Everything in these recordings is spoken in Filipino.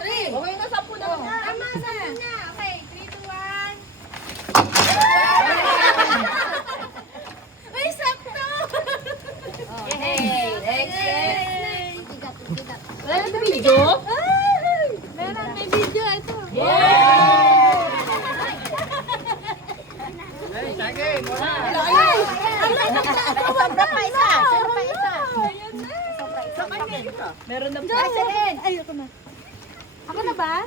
3. Okay na 10 na. Tama, 10 na. Okay, 3, 2, 1. Uy, sakto! Yay! Next. Wala na video? Meron, may video. Ito. Sobra pa isa. Meron na po. Ayoko na. Ako na ba?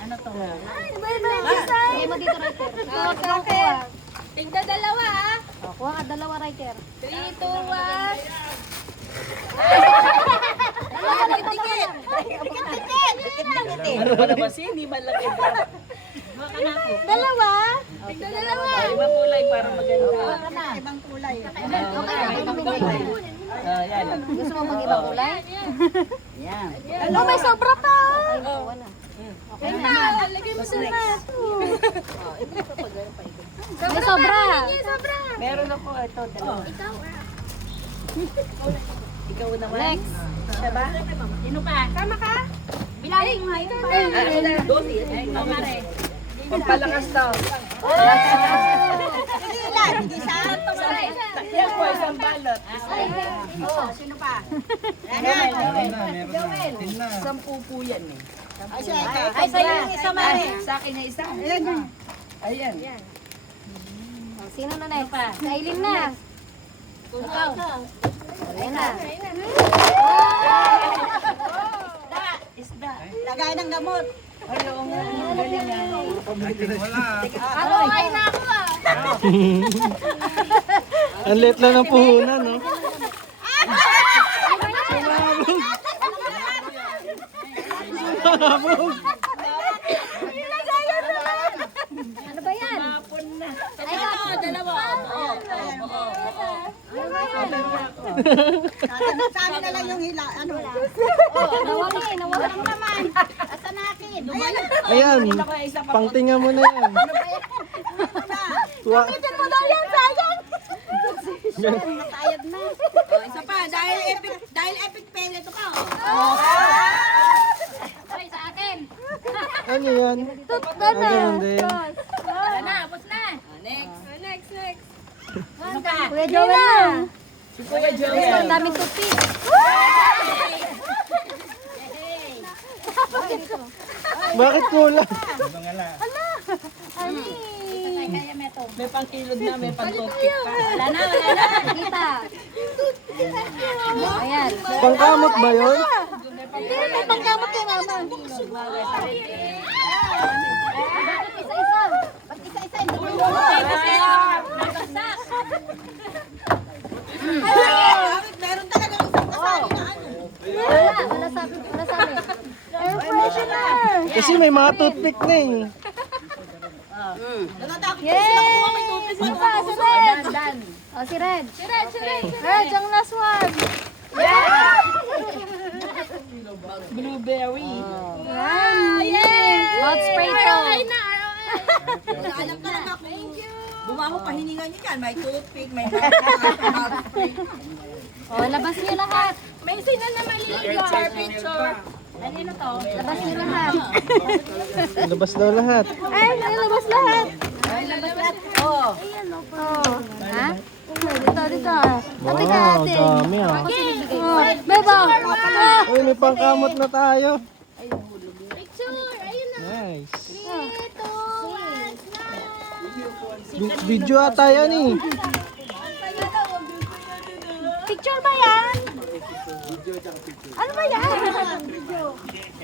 Ano to? Lagay mo dito, writer. Okay. Tingda dalawa, ha? Kuha ka, dalawa, writer. 3, 2, 1. Ano ba naman siya? Hindi malaki ba? Baka na ako. Dalawa? Tingda dalawa. Ibang kulay para maganda. Ibang kulay. Okay na, ibang kulay. Yan. Gusto mo mag-ibang kulay? Yan. Oh, may sobra pa. Ay, kuha na. Okay na. Lagay mo sa mat. May sobra. Sobra. Meron ako ito. Dalawa. Ikaw naman. Next. Siya ba? Sino pa? Tama ka? Bilangin mo, ayun pa. Ikaw mare. Pagpalakas daw. Hindi sa Yan po, isang balot. Sino pa? Joel. 10 po yan eh. Ay, sa'yo yung isa, Mare. Sa akin na isa. Ayan. Sino na next? Si Aileen na. Ikaw. Ayan na. Isda. Lagay ng gamot. Ayaw nga. Galing nga. Ano, ay na ako, ah. Ang liit lang ng puhunan, no? Ano ba yan? Hapon na. Ay, ito, dalawa. Sa amin na lang yung hila, ano. Nawali lang naman. Asa na akin? Ayan, pangtinga mo na yan. Tuwa. Mo daw yan, sayang. Matayad na. Isa pa, dahil epic fail ito ka. Ay, sa akin. Ano yan? Ah, ganun din. Na, tapos na. Next. Kuya Joel na. Si Kuya Guys, Joel. ang daming tupi. Bakit kulang? May pangkilod na, may pangkukit pa. Wala na. Kita. Ayan. Pangkamot ba yun? Hindi, may panggamot ka naman. Isa-isa. Ba't isa-isa? Hindi mo Meron talaga isang kasali na ano. Wala sabi. Air freshener. Kasi may mga toothpick na eh. Natatakot Yay! Sino pa? Si Red. Oh, si Red. Red, ang last one. Blueberry. Wow, yay! Mouth spray to. ROI na, ROI. alam talaga kung bumaho pa hininga niyo yan. May toothpick, may mouth spray. Oh, labas niyo lahat. May sino na maliligo. Picture. Ano to? Labas niyo lahat. Labas daw lahat. Ay, nalabas lahat. Oh. Ha? Dito. Ate ka, Wow, ate. dami ah. Ako sinibigay. Oh, beba. Uy, may pangkamot na tayo. Picture. Ayun na. Nice. 3, 2, 1, Video ata yan eh. Picture ba yan? Ano ba yan?